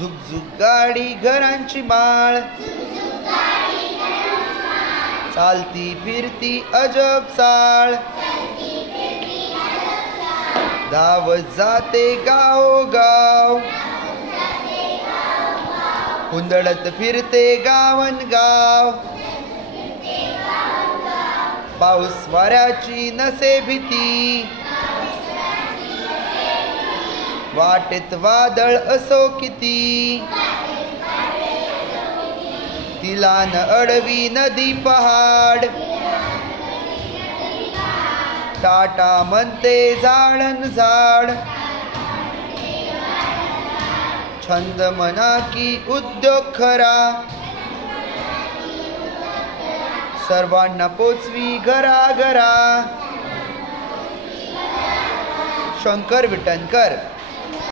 झुकझुक गाडी घरांची माळ, चालती फिरती अजब चाळ, धावत जाते गावोगाव, हुंदडत फिरते गावनगाव, पाऊस वाऱ्याची नसे भीती, वाटेत वादळ असो किती, तिला न अडवी नदी पहाड, टाटा म्हणते झाडन झाड, छंद म्हणा की उद्योग खरा, सर्वांना पोचवी घरा घरा. शंकर विटणकर.